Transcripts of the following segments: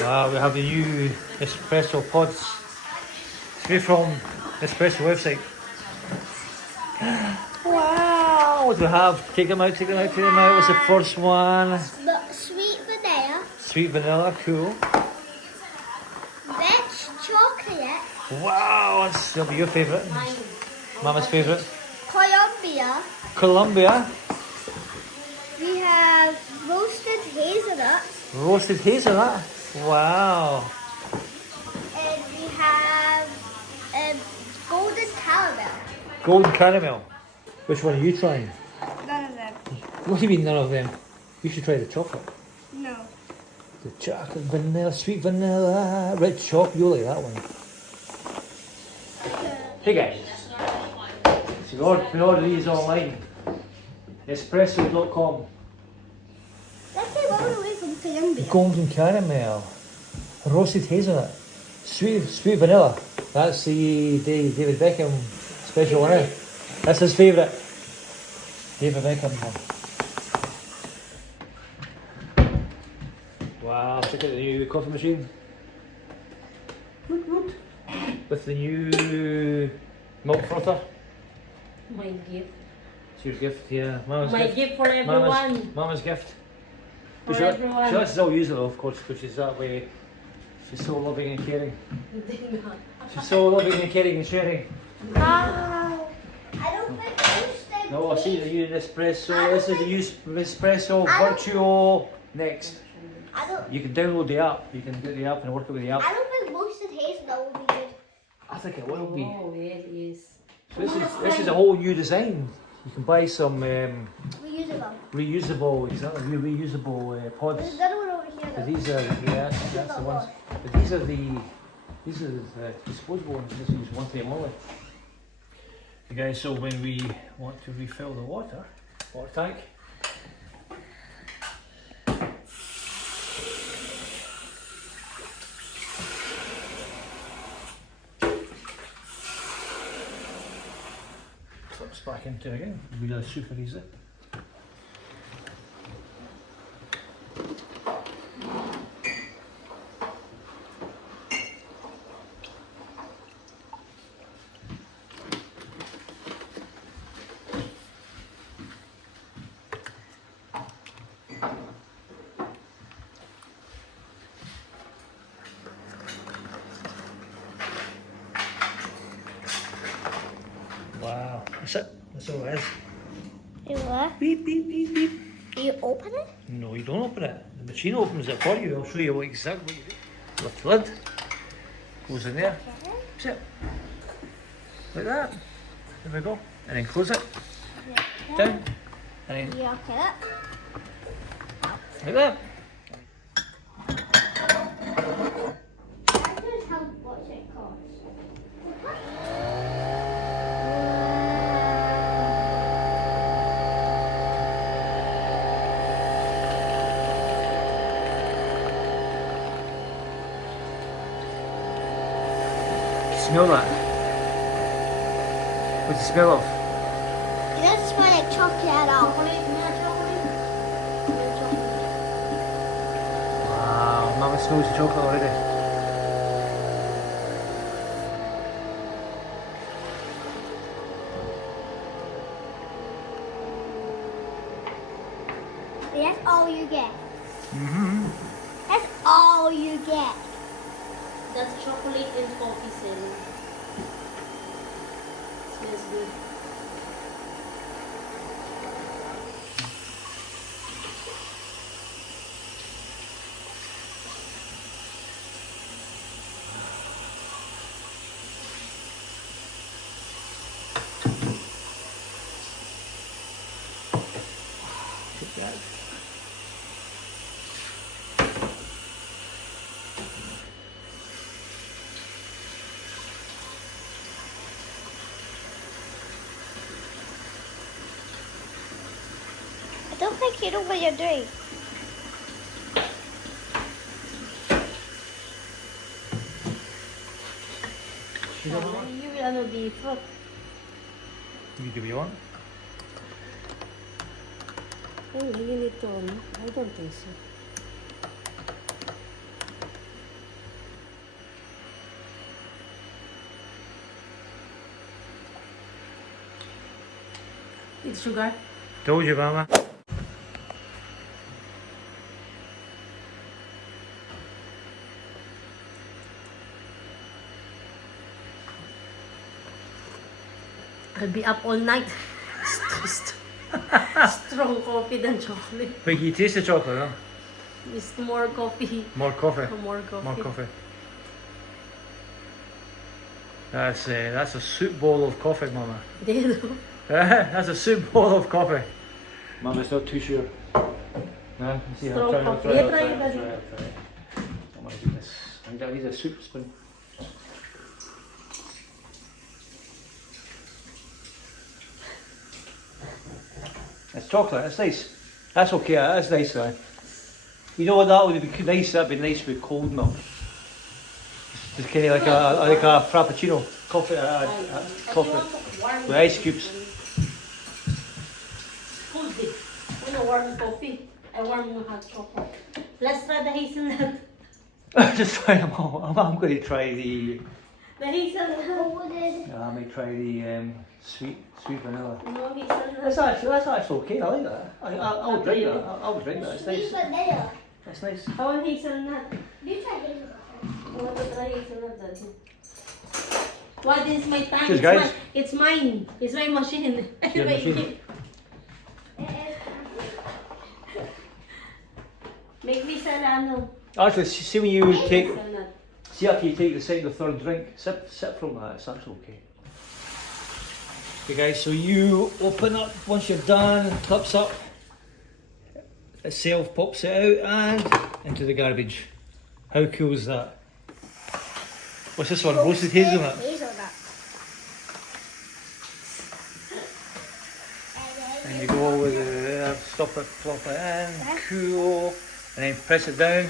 Wow, we have the new espresso pods straight from Nespresso website. Wow, what do we have? Take them out, take them out, take them out. What's the first one? Sweet vanilla. Sweet vanilla, cool. Red chocolate. Wow, that'll be your favourite. Mama's favourite. Colombia. Colombia. We have roasted hazelnut. Roasted hazelnut. Wow. And we have golden caramel. Golden caramel. Which one are you trying? None of them. What do you mean none of them? You should try the chocolate. No. The chocolate, vanilla, sweet vanilla, red chocolate. You'll like that one. Hey guys. So we order these online. Nespresso.com. Let's say all the way from Colombia. Golden caramel. Roasted hazelnut. Sweet vanilla. That's the David Beckham special one. That's his favourite. David Beckham one. Wow, check out the new coffee machine. With the new milk frother. My gift. It's your gift, yeah. Mama's My gift for everyone. Mama's gift. For She everyone. likes to all use it though, of course, because she's that way. She's so loving and caring. She's so loving and caring and sharing. I don't think roasted. No, I see the new Nespresso. This is the new Nespresso Vertuo next. You can download the app. You can get the app and work it with the app. I don't think roasted hazelnut will be good. I think it will be. Oh, it is. So this is a whole new design. You can buy some Reusable. exactly, reusable pods. There's another one over here But though. these are that's the ones. But these are the disposable ones. This is one time only. Okay, guys, so when we want to refill the water tank, slips back into it again. Really super easy. Wow, that's it. That's all it is. You what? Beep, beep, beep, beep. Do you open it? No, you don't open it. The machine opens it for you. I'll show you exactly what you do. Lift the lid. Goes in there. That's it. Like that. There we go. And then close it. Down. And then You open it. like that. That's just how much it costs. Smell that. What's the smell of? It doesn't smell like chocolate at all. Wow, Mama smells the chocolate already. That's all you get. Mm-hmm. That's all you get. That's chocolate and coffee cell. Smells good. Take that. I don't think you know what you're doing. You don't know? You will ano the fruit. You do what you want. Oh, you need to ano? I don't think so. It's sugar. Told you, Mama. I'll be up all night. Strong coffee than chocolate. But you taste the chocolate, huh? It's more coffee. More coffee. More coffee. More coffee. That's a soup bowl of coffee, Mama. That's a soup bowl of coffee. Mama's not too sure. No, you see Strong how coffee. try Yeah, it. try it, Daddy. I'm gonna do this. I need a soup spoon. It's chocolate, it's nice. That's okay, that's nice, man. You know what, that would be nice, that'd be nice with cold milk. Just kind of like a frappuccino. Coffee, coffee. With ice cubes. Cold it. I want a warm coffee. I warm hot chocolate. Let's try the hazelnut. Just try them all. I'm going to try the... The hazelnut. I might try the sweet vanilla. No hazelnut. That's actually okay, I like that. I would drink that. I would drink that, it's nice. That's nice. I want hazelnut. You try hazelnut. I want to try hazelnut, Daddy. Why this is my time? Cheers, guys. It's mine. It's my machine. Your machine. Make me salano. Actually, see when you take... Hazelnut. See after you take the second or third drink, sip from that, it's actually okay. Okay guys, so you open up, once you're done, cups up, itself pops it out and into the garbage. How cool is that? What's this one? Roasted hazelnut? And you go with the, stop it, flop it in, cool, and then press it down.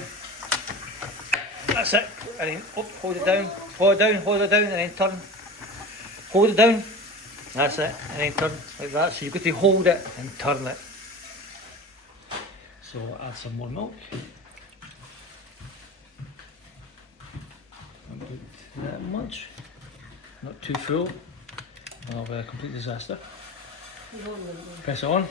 That's it, and then up, hold it down, and then turn. Hold it down, that's it, and then turn like that. So you've got to hold it and turn it. So add some more milk. Not put that much, not too full, or a complete disaster. Press it on.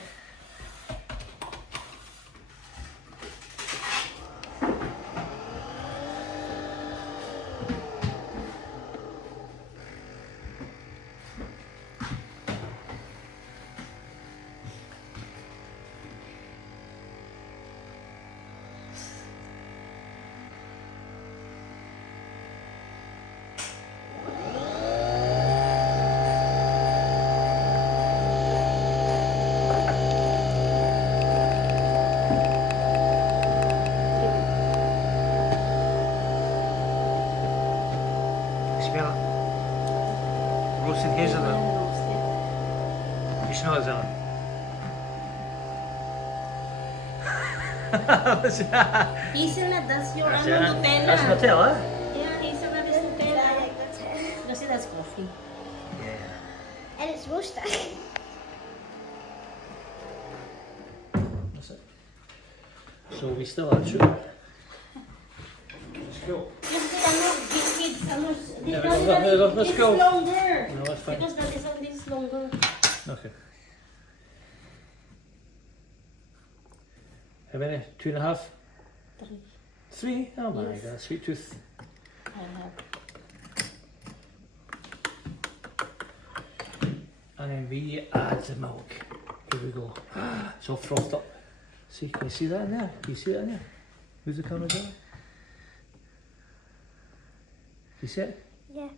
Smell it. Roasted hazelnut. You smell it, Zella? Hazelnut, that's your That's Nutella. That's Nutella? Yeah, hazelnut is Nutella. Kasi that's coffee. Yeah. And it's roasted. That's it. So we still have sugar. Let's go. Yeah, let's go. This is longer. No, that's fine. Because this is longer. Okay. How many? 2.5? 3. 3? Oh my Yes. god, sweet tooth. I have. And then we add the milk. Here we go. It's all frothed up. See, can you see that in there? Can you see that in there? Move the camera down. You see it? Yeah.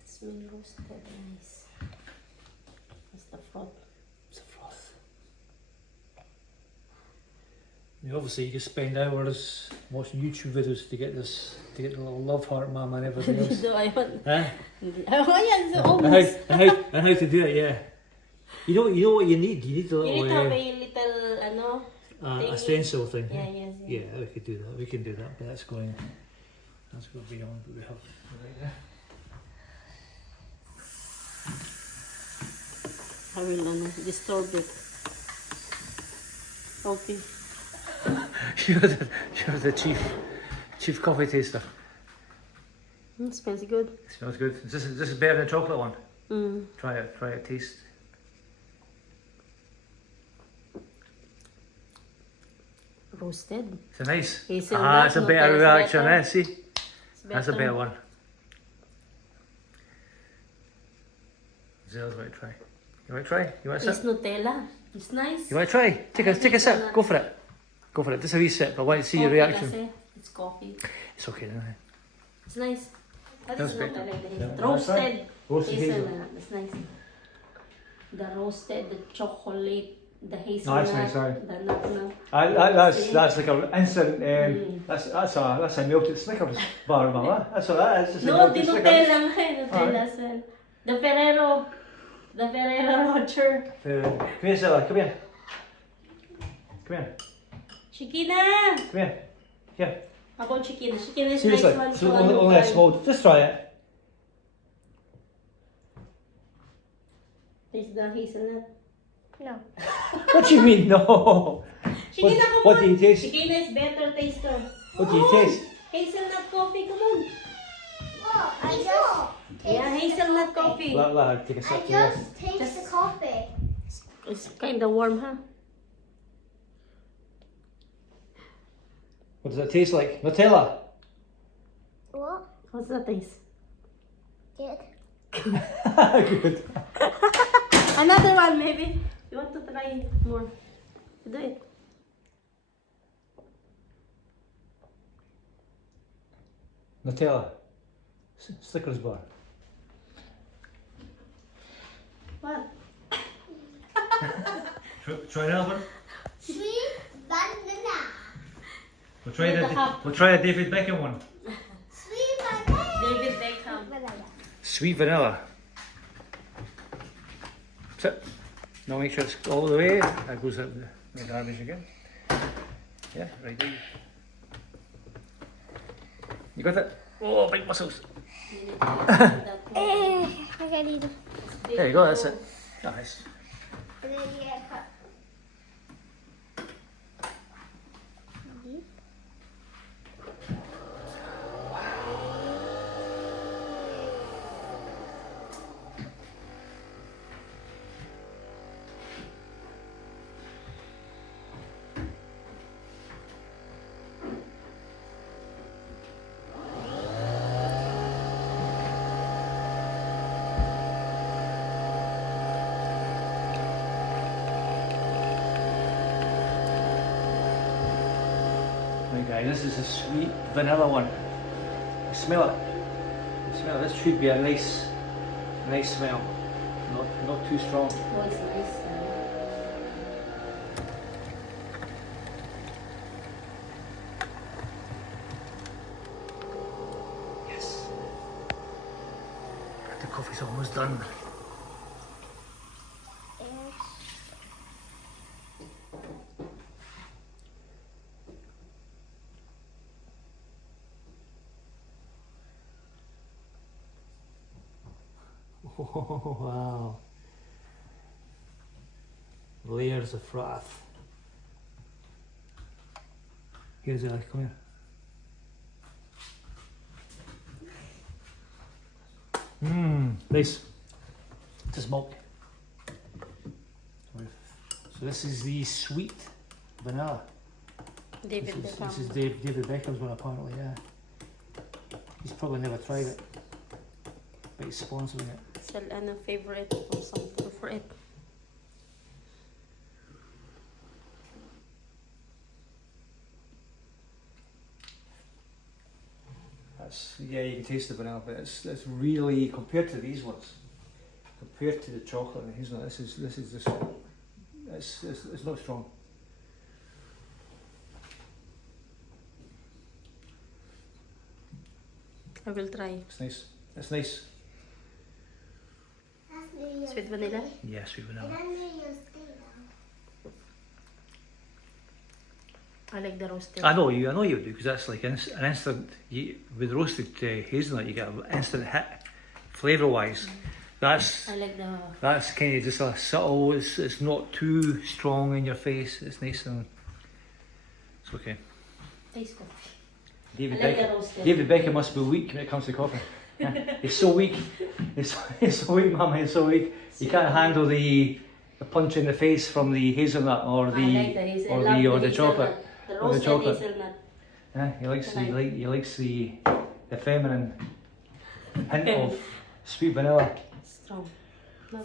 It smells roasted nice. It's the froth. It's a froth. Obviously, you can spend hours watching YouTube videos to get the little love heart mama and everything else. Do I want? Huh? Ayan, so And almost. how to do it? Yeah. You know what you need. You need a You little need to have a little, ano, a thingy. stencil thing. Yeah, yes. Yeah, we could do that. We can do that. But that's going beyond what we have right there. I will disturb it. Okay. You're the chief coffee taster. Smells good. It smells good. This is better than the chocolate one. Mm. Try it, taste. Roasted. It's a nice. Hazelnut, It's a no, better that's reaction, better. See? It's That's a better one. Zell's want to try. You want to try? You want a It's sip? Nutella. It's nice. You want to try? Take a sip. Go for it. Go for it. Just a wee sip. I want to see your Coffee reaction. kasi. It's coffee. It's okay, isn't it? It's nice. But That's it's not better. like the Yeah. roasted. Roasted Hazelnut. It's nice. The roasted, the chocolate, the hazelnut. that's nice, aye. The nut, no. That's like an instant. That's a melted Snickers bar, mama. That's what that is. Just a No, melted the Snickers. Nutella nga eh. Nutella sir. The Ferrero. The Ferrero Rocher. Come here, Zella. Come here. Come here. Chiquina! Come here. Here. How about Chiquina? Chiquina is Seriously. nice one. So to only a try. small. Just try it. Taste the hazelnut. No. What do you mean? No. Chiquina, come What on. do you taste? Chiquina is better taster. What do you taste? Hazelnut coffee, come on. Oh, I just Yeah, hazelnut coffee. Let her take a sip. I just taste the coffee. It's kind of warm, huh? What does it taste like? Nutella. What? What's that taste? Good. Good. Another one, maybe. You want to try more? Do it. Nutella. Snickers bar. What? Try another one. Sweet banana. We'll try a David Beckham one. Sweet banana. David Beckham. Banana. Sweet vanilla. Sip. Now make sure it's all the way. That goes up the garbage again. Yeah, right there. You got it? Oh, big muscles. I can eat it. There you go, that's it. Nice. And then you get cut. Right guys, this is a sweet vanilla one. Smell it. Smell it. This should be a nice smell. Not too strong. Oh, it's nice. Yes. The coffee's almost done. Oh, wow. Layers of froth. Here's Ellie, come here. Nice. Just milk. So this is the sweet vanilla. David This is Beckham. David Beckham's one apparently, yeah. He's probably never tried it, but he's sponsoring it. It's a favorite or something for it. Yeah, you can taste the vanilla, but it's really, compared to these ones, compared to the chocolate and the hazelnut, this is just it's not strong. I will try. It's nice. It's nice. That's New Year's Sweet vanilla. Day. Yeah, sweet And vanilla. then New Year's Day now. I like the roasted. I know you do, because that's like an instant. With roasted hazelnut, you get an instant hit, flavour-wise. That's I like the kind of just a subtle. It's not too strong in your face. It's nice and it's okay. taste coffee. David I like the Beckham. roasted. David Beckham must be weak when it comes to coffee. He's so weak. He's so weak, Mama. He's so weak. He can't handle the punch in the face from the hazelnut or I like the hazelnut. or the chocolate. The Or the roasted chocolate. hazelnut. Yeah, he likes Like- he likes the feminine hint of sweet vanilla. Strong. No.